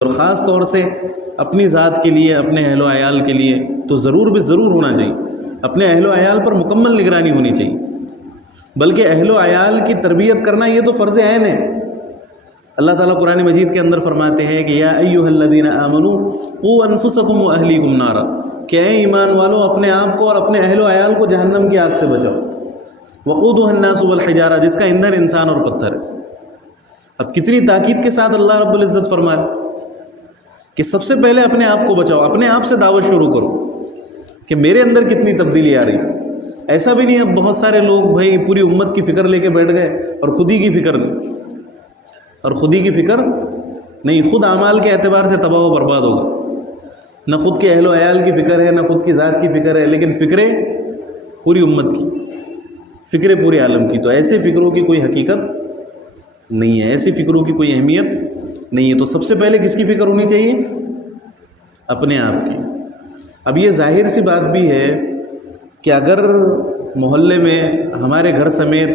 اور خاص طور سے اپنی ذات کے لیے، اپنے اہل و عیال کے لیے تو ضرور بھی ضرور ہونا چاہیے، اپنے اہل و عیال پر مکمل نگرانی ہونی چاہیے، بلکہ اہل و عیال کی تربیت کرنا یہ تو فرض عین ہے۔ اللہ تعالیٰ قرآن مجید کے اندر فرماتے ہیں کہ یا ایھا الذین آمنوا قوا انفسکم واہلیکم نارا، کہ اے ایمان والو اپنے آپ کو اور اپنے اہل و عیال کو جہنم کی آگ سے بچاؤ، وقودھا الناس والحجارہ، جس کا ایندھن انسان اور پتھر ہے۔ اب کتنی تاکید کے ساتھ اللہ رب العزت فرمائے کہ سب سے پہلے اپنے آپ کو بچاؤ، اپنے آپ سے دعوت شروع کرو کہ میرے اندر کتنی تبدیلی آ رہی ہے۔ ایسا بھی نہیں اب بہت سارے لوگ بھائی پوری امت کی فکر لے کے بیٹھ گئے اور خود ہی کی فکر نہیں، اور خود ہی کی فکر نہیں، خود اعمال کے اعتبار سے تباہ و برباد ہوگا، نہ خود کے اہل و عیال کی فکر ہے، نہ خود کی ذات کی فکر ہے، لیکن فکریں پوری امت کی، فکریں پورے عالم کی۔ تو ایسے فکروں کی کوئی حقیقت نہیں ہے، ایسی فکروں کی کوئی اہمیت نہیں ہے۔ تو سب سے پہلے کس کی فکر ہونی چاہیے؟ اپنے آپ کی۔ اب یہ ظاہر سی بات بھی ہے کہ اگر محلے میں ہمارے گھر سمیت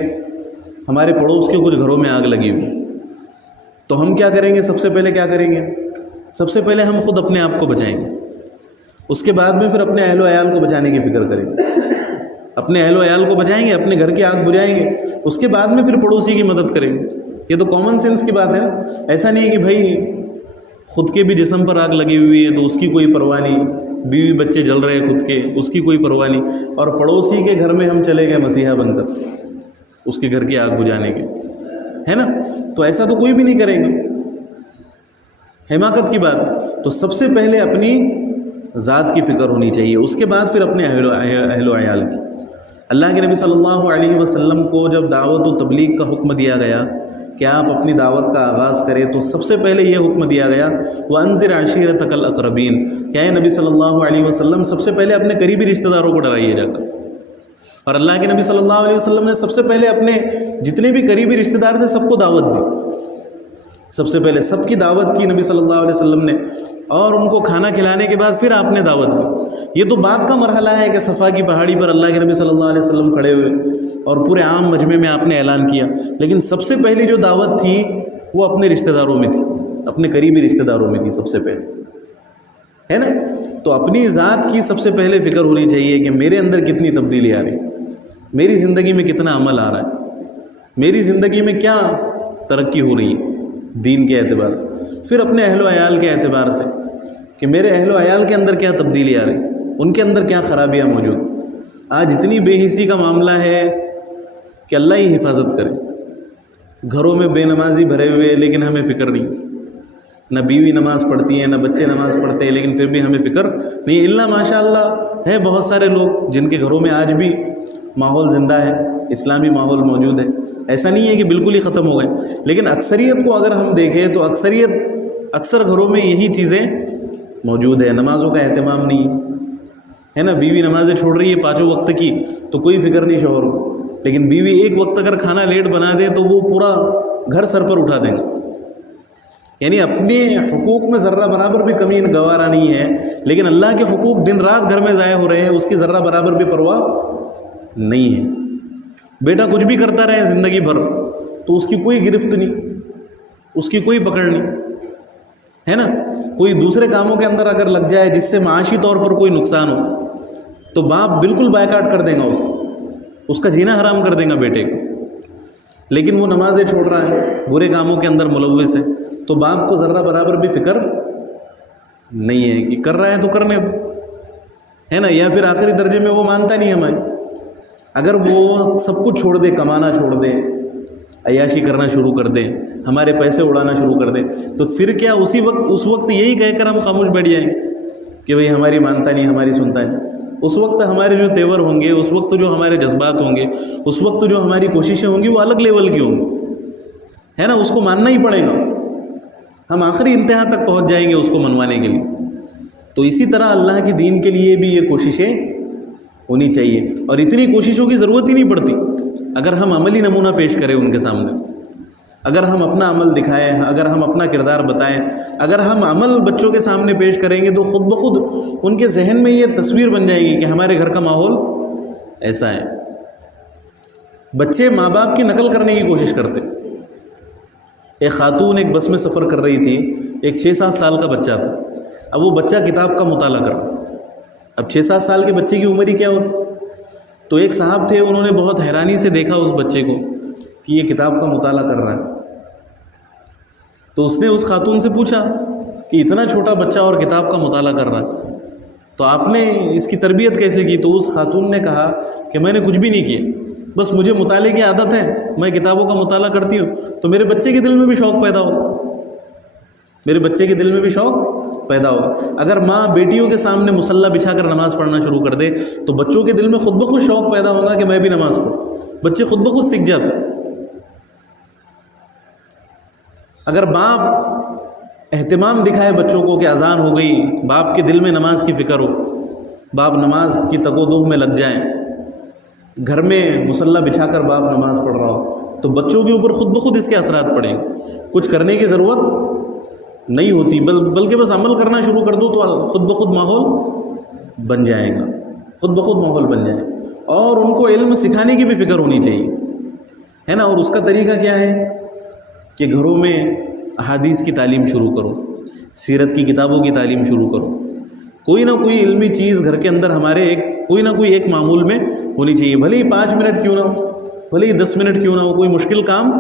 ہمارے پڑوس کے کچھ گھروں میں آگ لگی ہوئی تو ہم کیا کریں گے؟ سب سے پہلے کیا کریں گے؟ سب سے پہلے ہم خود اپنے آپ کو بچائیں گے، اس کے بعد میں پھر اپنے اہل و عیال کو بچانے کی فکر کریں گے، اپنے اہل و عیال کو بچائیں گے، اپنے گھر کی آگ بجھائیں گے، اس کے بعد میں پھر پڑوسی کی مدد کریں گے۔ یہ تو کامن سینس کی بات ہے نا۔ ایسا نہیں ہے کہ بھائی خود کے بھی جسم پر آگ لگی ہوئی ہے تو اس کی کوئی پرواہ نہیں، بیوی بچے جل رہے ہیں خود کے، اس کی کوئی پرواہ نہیں، اور پڑوسی کے گھر میں ہم چلے گئے مسیحا بن کر اس کے گھر کی آگ بجھانے کے، ہے نا؟ تو ایسا تو کوئی بھی نہیں کریں گے، حماقت کی بات ہے۔ تو سب سے پہلے اپنی ذات کی فکر ہونی چاہیے، اس کے بعد پھر اپنے اہل و عیال کی۔ اللہ کے نبی صلی اللہ علیہ وسلم کو جب دعوت و تبلیغ کا حکم دیا گیا کہ آپ اپنی دعوت کا آغاز کریں تو سب سے پہلے یہ حکم دیا گیا وَأَنذِرْ عَشِيرَتَكَ الْأَقْرَبِينَ، کہ اے نبی صلی اللہ علیہ وسلم سب سے پہلے اپنے قریبی رشتہ داروں کو ڈرائیے جا کر۔ اور اللہ کے نبی صلی اللہ علیہ وسلم نے سب سے پہلے اپنے جتنے بھی قریبی رشتہ دار تھے سب کو دعوت دی، سب سے پہلے سب کی دعوت کی نبی صلی اللہ علیہ وسلم نے، اور ان کو کھانا کھلانے کے بعد پھر آپ نے دعوت دی۔ یہ تو بعد کا مرحلہ ہے کہ صفا کی پہاڑی پر اللہ کے نبی صلی اللہ علیہ وسلم کھڑے ہوئے اور پورے عام مجمع میں آپ نے اعلان کیا، لیکن سب سے پہلی جو دعوت تھی وہ اپنے رشتہ داروں میں تھی، اپنے قریبی رشتہ داروں میں تھی سب سے پہلے، ہے نا؟ تو اپنی ذات کی سب سے پہلے فکر ہونی چاہیے کہ میرے اندر کتنی تبدیلی آ رہی، میری زندگی میں کتنا عمل آ رہا ہے، میری زندگی میں کیا ترقی ہو رہی ہے دین کے اعتبار سے، پھر اپنے اہل و عیال کے اعتبار سے کہ میرے اہل و عیال کے اندر کیا تبدیلی آ رہی، ان کے اندر کیا خرابیاں موجود۔ آج اتنی بے حسی کا معاملہ ہے کہ اللہ ہی حفاظت کرے، گھروں میں بے نمازی بھرے ہوئے لیکن ہمیں فکر نہیں، نہ بیوی نماز پڑھتی ہیں نہ بچے نماز پڑھتے ہیں لیکن پھر بھی ہمیں فکر نہیں، اللہ ماشاء اللہ ہے بہت سارے لوگ جن کے گھروں میں آج بھی ماحول زندہ ہے، اسلامی ماحول موجود ہے، ایسا نہیں ہے کہ بالکل ہی ختم ہو گئے، لیکن اکثریت کو اگر ہم دیکھیں تو اکثر گھروں میں یہی چیزیں موجود ہے، نمازوں کا اہتمام نہیں ہے نا، بیوی نمازیں چھوڑ رہی ہے 5 وقت کی تو کوئی فکر نہیں شوہر کو، لیکن بیوی 1 وقت اگر کھانا لیٹ بنا دے تو وہ پورا گھر سر پر اٹھا دیں گے، یعنی اپنے حقوق میں ذرہ برابر بھی کمی گوارا نہیں ہے، لیکن اللہ کے حقوق دن رات گھر میں ضائع ہو رہے ہیں، اس کی ذرہ برابر بھی پرواہ نہیں ہے۔ بیٹا کچھ بھی کرتا رہے زندگی بھر تو اس کی کوئی گرفت نہیں، اس کی کوئی پکڑ نہیں، ہے نا؟ کوئی دوسرے کاموں کے اندر اگر لگ جائے جس سے معاشی طور پر کوئی نقصان ہو تو باپ بالکل بائیکاٹ کر دے گا، اس کا جینا حرام کر دے گا بیٹے کو، لیکن وہ نمازیں چھوڑ رہا ہے، برے کاموں کے اندر ملوث ہے، تو باپ کو ذرہ برابر بھی فکر نہیں ہے کہ کر رہا ہے تو کرنے دو، ہے نا؟ یا پھر آخری درجے میں وہ مانتا نہیں ہماری، اگر وہ سب کچھ چھوڑ دے، کمانا چھوڑ دے، عیاشی کرنا شروع کر دیں، ہمارے پیسے اڑانا شروع کر دیں، تو پھر کیا اس وقت یہی کہہ کر ہم خاموش بیٹھ جائیں گے کہ بھئی ہماری مانتا نہیں، ہماری سنتا نہیں؟ اس وقت ہمارے جو تیور ہوں گے، اس وقت جو ہمارے جذبات ہوں گے، اس وقت جو ہماری کوششیں ہوں گی وہ الگ لیول کی ہوں گی، ہے نا؟ اس کو ماننا ہی پڑے گا، ہم آخری انتہا تک پہنچ جائیں گے اس کو منوانے کے لیے۔ تو اسی طرح اللہ کے دین کے لیے بھی یہ کوششیں ہونی چاہیے، اور اتنی کوششوں کی ضرورت ہی نہیں پڑتی اگر ہم عملی نمونہ پیش کریں ان کے سامنے، اگر ہم اپنا عمل دکھائیں، اگر ہم اپنا کردار بتائیں، اگر ہم عمل بچوں کے سامنے پیش کریں گے تو خود بخود ان کے ذہن میں یہ تصویر بن جائے گی کہ ہمارے گھر کا ماحول ایسا ہے۔ بچے ماں باپ کی نقل کرنے کی کوشش کرتے۔ ایک خاتون ایک بس میں سفر کر رہی تھی ایک 6-7 سال کا بچہ تھا. اب وہ بچہ کتاب کا مطالعہ کر رہا. اب 6-7 سال کے بچے کی عمر ہی کیا ہوتی. تو ایک صاحب تھے, انہوں نے بہت حیرانی سے دیکھا اس بچے کو کہ یہ کتاب کا مطالعہ کر رہا ہے. تو اس نے اس خاتون سے پوچھا کہ اتنا چھوٹا بچہ اور کتاب کا مطالعہ کر رہا ہے, تو آپ نے اس کی تربیت کیسے کی؟ تو اس خاتون نے کہا کہ میں نے کچھ بھی نہیں کیا, بس مجھے مطالعے کی عادت ہے, میں کتابوں کا مطالعہ کرتی ہوں, تو میرے بچے کے دل میں بھی شوق پیدا ہو, میرے بچے کے دل میں بھی شوق پیدا ہو. اگر ماں بیٹیوں کے سامنے مصلی بچھا کر نماز پڑھنا شروع کر دے تو بچوں کے دل میں خود بخود شوق پیدا ہوگا کہ میں بھی نماز پڑھوں. بچے خود بخود سیکھ جاتے. اگر باپ اہتمام دکھائے بچوں کو کہ اذان ہو گئی, باپ کے دل میں نماز کی فکر ہو, باپ نماز کی تگ و دو میں لگ جائیں, گھر میں مصلی بچھا کر باپ نماز پڑھ رہا ہو, تو بچوں کے اوپر خود بخود اس کے اثرات پڑیں. کچھ کرنے کی ضرورت نہیں ہوتی, بلکہ بس عمل کرنا شروع کر دو تو خود بخود ماحول بن جائے گا, خود بخود ماحول بن جائے. اور ان کو علم سکھانے کی بھی فکر ہونی چاہیے, ہے نا. اور اس کا طریقہ کیا ہے کہ گھروں میں احادیث کی تعلیم شروع کرو, سیرت کی کتابوں کی تعلیم شروع کرو. کوئی نہ کوئی علمی چیز گھر کے اندر ہمارے کوئی نہ کوئی ایک معمول میں ہونی چاہیے, بھلے ہی 5 منٹ کیوں نہ ہو, بھلے ہی 10 منٹ کیوں نہ ہو, کوئی مشکل کام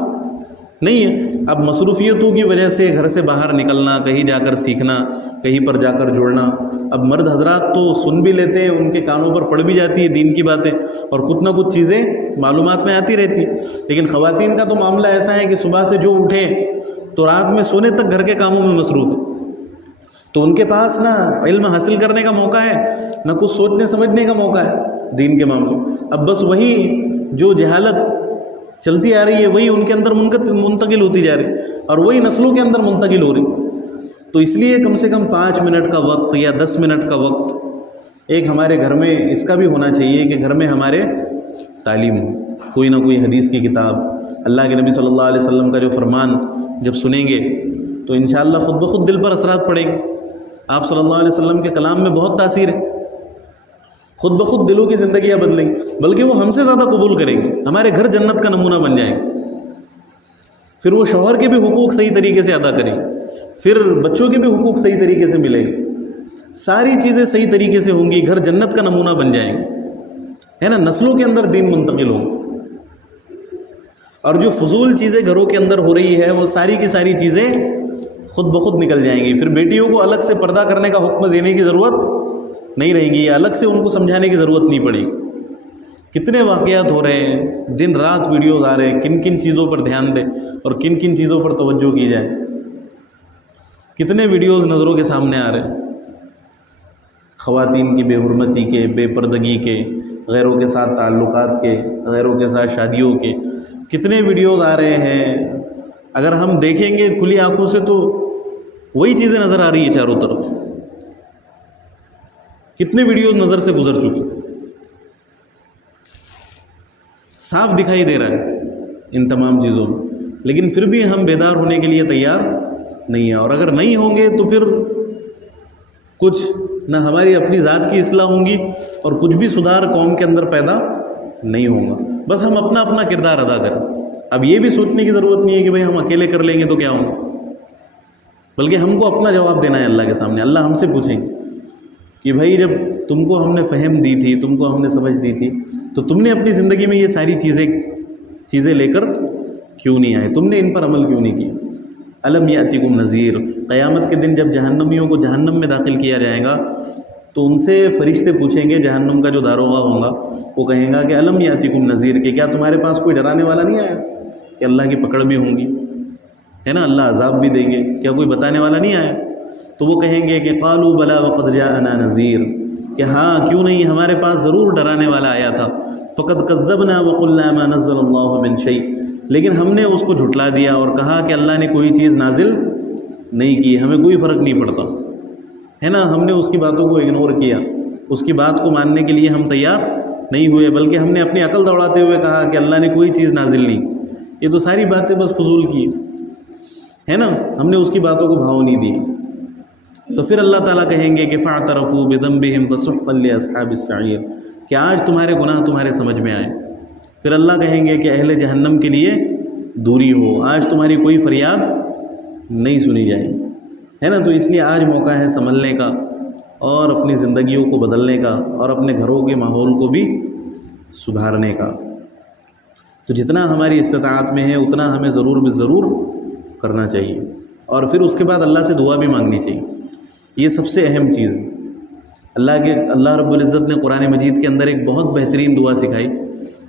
نہیں ہے. اب مصروفیتوں کی وجہ سے گھر سے باہر نکلنا, کہیں جا کر سیکھنا, کہیں پر جا کر جڑنا. اب مرد حضرات تو سن بھی لیتے ہیں, ان کے کانوں پر پڑ بھی جاتی ہے دین کی باتیں, اور کچھ نہ کچھ چیزیں معلومات میں آتی رہتی. لیکن خواتین کا تو معاملہ ایسا ہے کہ صبح سے جو اٹھیں تو رات میں سونے تک گھر کے کاموں میں مصروف ہے, تو ان کے پاس نہ علم حاصل کرنے کا موقع ہے, نہ کچھ سوچنے سمجھنے کا موقع ہے دین کے معاملے. اب بس وہی جو جہالت چلتی آ رہی ہے وہی ان کے اندر منتقل ہوتی جا رہی, اور وہی نسلوں کے اندر منتقل ہو رہی. تو اس لیے کم سے کم 5 منٹ کا وقت یا 10 منٹ کا وقت ایک ہمارے گھر میں اس کا بھی ہونا چاہیے کہ گھر میں ہمارے تعلیم ہو, کوئی نہ کوئی حدیث کی کتاب, اللہ کے نبی صلی اللہ علیہ وسلم کا جو فرمان جب سنیں گے تو انشاءاللہ خود بخود دل پر اثرات پڑیں گے. آپ صلی اللہ علیہ وسلم کے کلام میں بہت تاثیر ہے, خود بخود دلوں کی زندگیاں بدلیں گی, بلکہ وہ ہم سے زیادہ قبول کریں گے, ہمارے گھر جنت کا نمونہ بن جائیں گے. پھر وہ شوہر کے بھی حقوق صحیح طریقے سے ادا کریں گے, پھر بچوں کے بھی حقوق صحیح طریقے سے ملیں گے, ساری چیزیں صحیح طریقے سے ہوں گی, گھر جنت کا نمونہ بن جائیں گے, ہے نا. نسلوں کے اندر دین منتقل ہوں. اور جو فضول چیزیں گھروں کے اندر ہو رہی ہے وہ ساری کی ساری چیزیں خود بخود نکل جائیں گی. پھر بیٹیوں کو الگ سے پردہ کرنے کا حکم دینے کی ضرورت نہیں رہے گی, الگ سے ان کو سمجھانے کی ضرورت نہیں پڑے گی. کتنے واقعات ہو رہے ہیں, دن رات ویڈیوز آ رہے ہیں, کن کن چیزوں پر دھیان دیں اور کن کن چیزوں پر توجہ کی جائے. کتنے ویڈیوز نظروں کے سامنے آ رہے ہیں, خواتین کی بے حرمتی کے, بے پردگی کے, غیروں کے ساتھ تعلقات کے, غیروں کے ساتھ شادیوں کے, کتنے ویڈیوز آ رہے ہیں. اگر ہم دیکھیں گے کھلی آنکھوں سے تو وہی چیزیں نظر آ رہی ہیں چاروں طرف. کتنے ویڈیوز نظر سے گزر چکے, صاف دکھائی دے رہا ہے ان تمام چیزوں میں, لیکن پھر بھی ہم بیدار ہونے کے لیے تیار نہیں ہیں. اور اگر نہیں ہوں گے تو پھر کچھ نہ ہماری اپنی ذات کی اصلاح ہوں گی اور کچھ بھی سدھار قوم کے اندر پیدا نہیں ہوگا. بس ہم اپنا اپنا کردار ادا کریں. اب یہ بھی سوچنے کی ضرورت نہیں ہے کہ بھئی ہم اکیلے کر لیں گے تو کیا ہوگا, بلکہ ہم کو اپنا جواب دینا ہے اللہ کے سامنے. اللہ ہم سے پوچھیں گے کہ بھائی جب تم کو ہم نے فہم دی تھی, تم کو ہم نے سمجھ دی تھی, تو تم نے اپنی زندگی میں یہ ساری چیزیں لے کر کیوں نہیں آئے, تم نے ان پر عمل کیوں نہیں کیا. الم یاتکم نذیر, قیامت کے دن جب جہنمیوں کو جہنم میں داخل کیا جائے گا تو ان سے فرشتے پوچھیں گے, جہنم کا جو داروغہ ہوگا وہ کہیں گا کہ الم یاتکم نذیر, کہ کیا تمہارے پاس کوئی ڈرانے والا نہیں آیا, کہ اللہ کی پکڑ بھی ہوں گی, ہے نا, اللہ عذاب بھی دیں گے, کیا کوئی بتانے والا نہیں آیا. تو وہ کہیں گے کہ قالوا بلا وقد جاءنا نذیر, کہ ہاں کیوں نہیں, ہمارے پاس ضرور ڈرانے والا آیا تھا. فقد کذبنا وقلنا ما نزل اللہ من شیء, لیکن ہم نے اس کو جھٹلا دیا اور کہا کہ اللہ نے کوئی چیز نازل نہیں کی, ہمیں کوئی فرق نہیں پڑتا, ہے نا. ہم نے اس کی باتوں کو اگنور کیا, اس کی بات کو ماننے کے لیے ہم تیار نہیں ہوئے, بلکہ ہم نے اپنی عقل دوڑاتے ہوئے کہا کہ اللہ نے کوئی چیز نازل نہیں. یہ تو ساری باتیں بس فضول کی, ہے نا, ہم نے اس کی باتوں کو بھاؤ نہیں دیا. تو پھر اللہ تعالیٰ کہیں گے کہ فاعترفوا بذنبہم فسحقا لاصحاب السعیر, کہ آج تمہارے گناہ تمہارے سمجھ میں آئے. پھر اللہ کہیں گے کہ اہل جہنم کے لیے دوری ہو, آج تمہاری کوئی فریاد نہیں سنی جائے, ہے نا. تو اس لیے آج موقع ہے سنبھلنے کا اور اپنی زندگیوں کو بدلنے کا اور اپنے گھروں کے ماحول کو بھی سدھارنے کا. تو جتنا ہماری استطاعت میں ہے اتنا ہمیں ضرور کرنا چاہیے. اور پھر اس کے بعد اللہ سے دعا بھی مانگنی چاہیے. یہ سب سے اہم چیز ہے. اللہ رب العزت نے قرآن مجید کے اندر ایک بہت بہترین دعا سکھائی.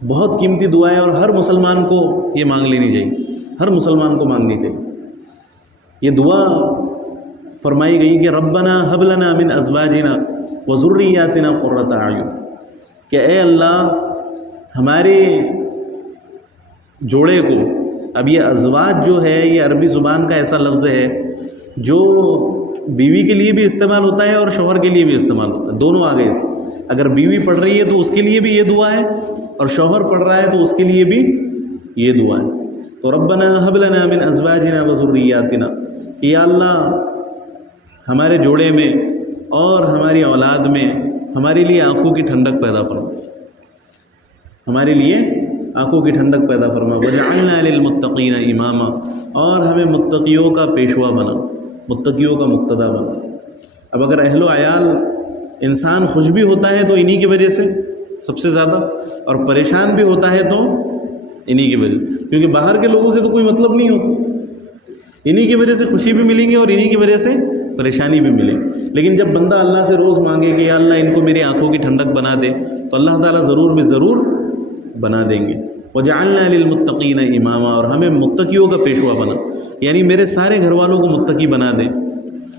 بہت قیمتی دعا ہے اور ہر مسلمان کو یہ مانگ لینی چاہیے. ہر مسلمان کو مانگنی چاہیے. یہ دعا فرمائی گئی کہ ربنا حب لنا من ازواجنا وذریاتنا قرۃ اعین، کہ اے اللہ ہمارے جوڑے کو. اب یہ ازواج جو ہے یہ عربی زبان کا ایسا لفظ ہے جو بیوی کے لیے بھی استعمال ہوتا ہے اور شوہر کے لیے بھی استعمال ہوتا ہے. دونوں آ گئے. اگر بیوی پڑھ رہی ہے تو اس کے لیے بھی یہ دعا ہے اور شوہر پڑھ رہا ہے تو اس کے لیے بھی یہ دعا ہے. تو ربنا حب لنا من ازواجنا وذریاتنا، یا اللہ ہمارے جوڑے میں اور ہماری اولاد میں ہمارے لیے آنکھوں کی ٹھنڈک پیدا فرما، ہمارے لیے آنکھوں کی ٹھنڈک پیدا فرما. وجعلنا للمتقین اماما، اور ہمیں متقیوں کا پیشوا بنا، متقیوں کا مقتدا بنا. اب اگر اہل و عیال انسان خوش بھی ہوتا ہے تو انہی کی وجہ سے سب سے زیادہ، اور پریشان بھی ہوتا ہے تو انہی کی وجہ سے، کیونکہ باہر کے لوگوں سے تو کوئی مطلب نہیں ہوتا. انہی کی وجہ سے خوشی بھی ملیں گی اور انہی کی وجہ سے پریشانی بھی ملے. لیکن جب بندہ اللہ سے روز مانگے کہ یا اللہ ان کو میری آنکھوں کی ٹھنڈک بنا دے، تو اللہ تعالیٰ ضرور بنا دیں گے. وجعلنا للمتقین اماما، اور ہمیں متقیوں کا پیشوا بنا، یعنی میرے سارے گھر والوں کو متقی بنا دے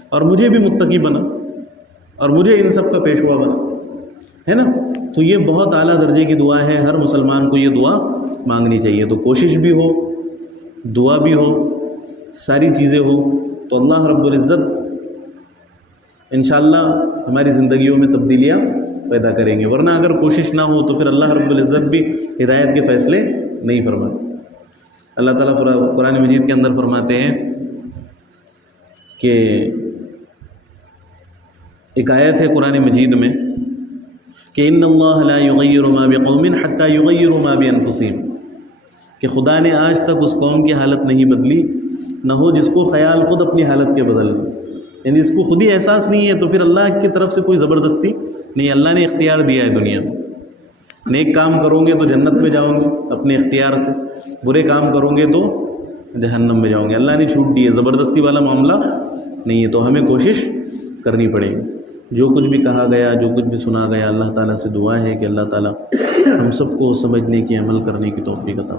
اور مجھے بھی متقی بنا اور مجھے ان سب کا پیشوا بنا، ہے نا. تو یہ بہت اعلیٰ درجے کی دعا ہے. ہر مسلمان کو یہ دعا مانگنی چاہیے. تو کوشش بھی ہو، دعا بھی ہو، ساری چیزیں ہو تو اللہ رب العزت انشاءاللہ ہماری زندگیوں میں تبدیلیاں پیدا کریں گے. ورنہ اگر کوشش نہ ہو تو پھر اللہ رب العزت بھی ہدایت کے فیصلے نہیں فرماتے. اللہ تعالیٰ قرآن مجید کے اندر فرماتے ہیں کہ ایک آیت ہے قرآن مجید میں کہ ان اللہ لا یغیر ما بقوم حتی یغیروا ما بانفسہم، کہ خدا نے آج تک اس قوم کی حالت نہیں بدلی نہ ہو جس کو خیال خود اپنی حالت کے بدل دے. یعنی اس کو خود ہی احساس نہیں ہے تو پھر اللہ کی طرف سے کوئی زبردستی نہیں. اللہ نے اختیار دیا ہے دنیا میں. نیک کام کرو گے تو جنت میں جاؤ گے اپنے اختیار سے، برے کام کرو گے تو جہنم میں جاؤ گے. اللہ نے چھوٹ دی ہے، زبردستی والا معاملہ نہیں ہے. تو ہمیں کوشش کرنی پڑے گی. جو کچھ بھی کہا گیا، جو کچھ بھی سنا گیا، اللہ تعالیٰ سے دعا ہے کہ اللہ تعالیٰ ہم سب کو سمجھنے کی، عمل کرنے کی توفیق عطا